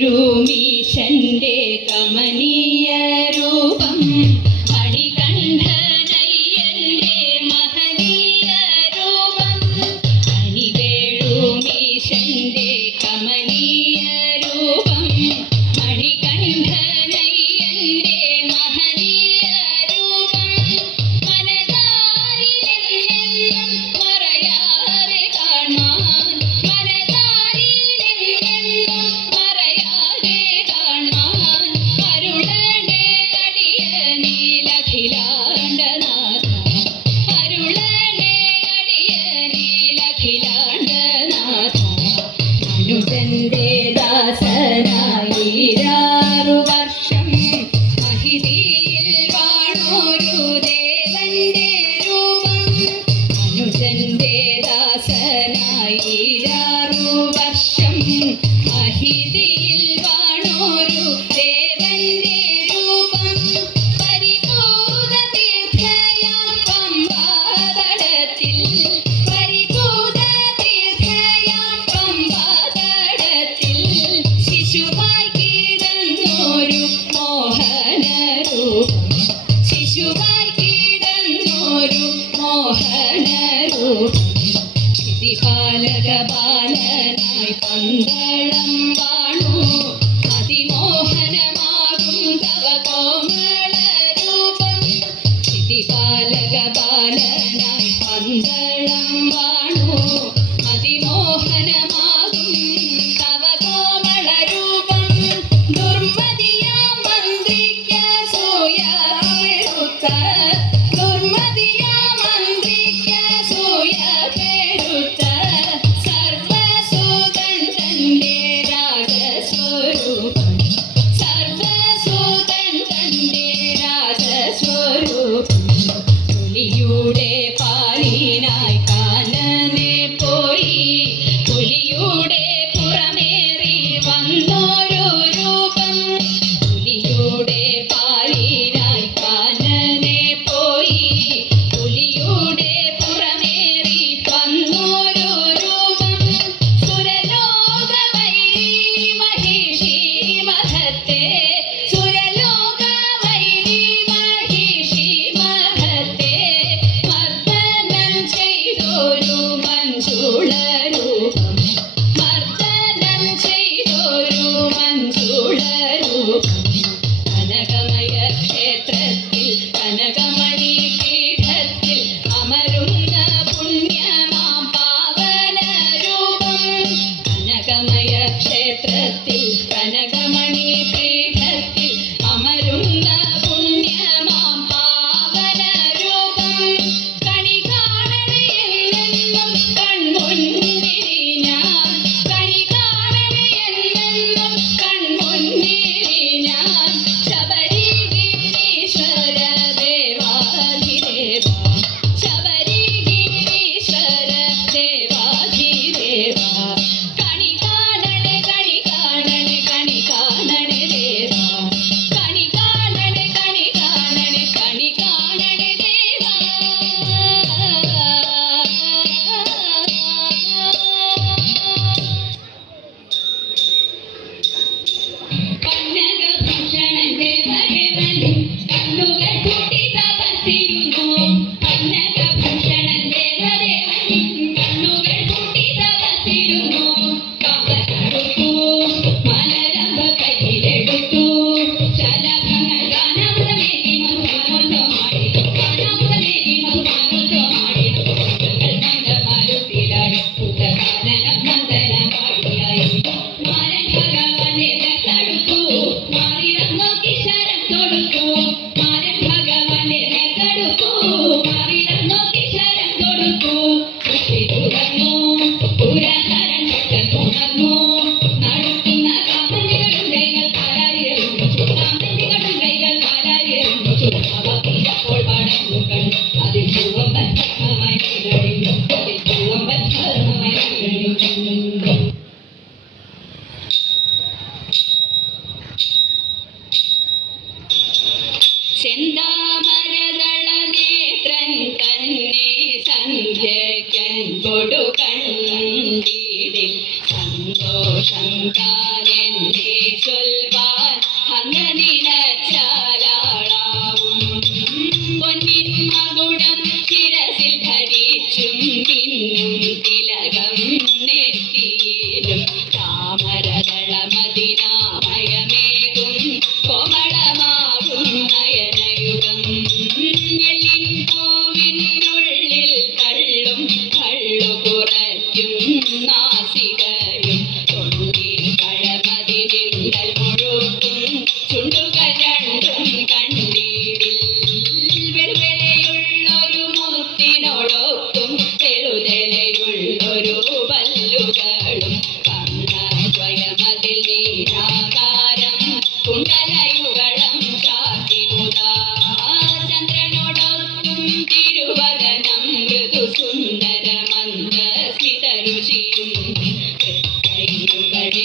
മണിവേഴുമീശന്റെ കമനീയ പന്തളം വാണു അതിമോഹനമാകും തവ കോമള രൂപം സ്ഥിതിപാലക ബാലനായി പന്തളം വാണു അതിമോഹനമാകും ക്ഷേത്രത്തിൽ കനക തന്റെ ചൊൽവാൻ അങ്ങനെ പൊന്നിൻ മകുടം ശിരസിൽ ധരിച്ചും പിന്നും തിലകം നെറ്റിയിലും താമരതളമതിനാ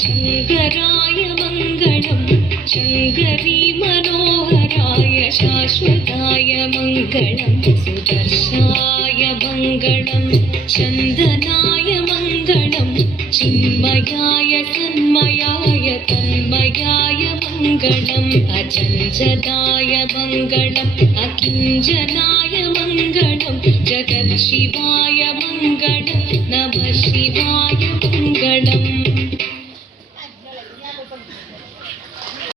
शङ्कराय मङ्गडं शङ्करी मनोहराय शाश्वताय मङ्गडं सुदर्शाय मङ्गडं चन्दनाय मङ्गडं चिन्मयाय तन्मयाय तन्मयाय मङ्गलम् अजंजनाय मङ्गलम् अचिञ्जनाय मङ्गडं जगत्शिवाय मङ्गलम्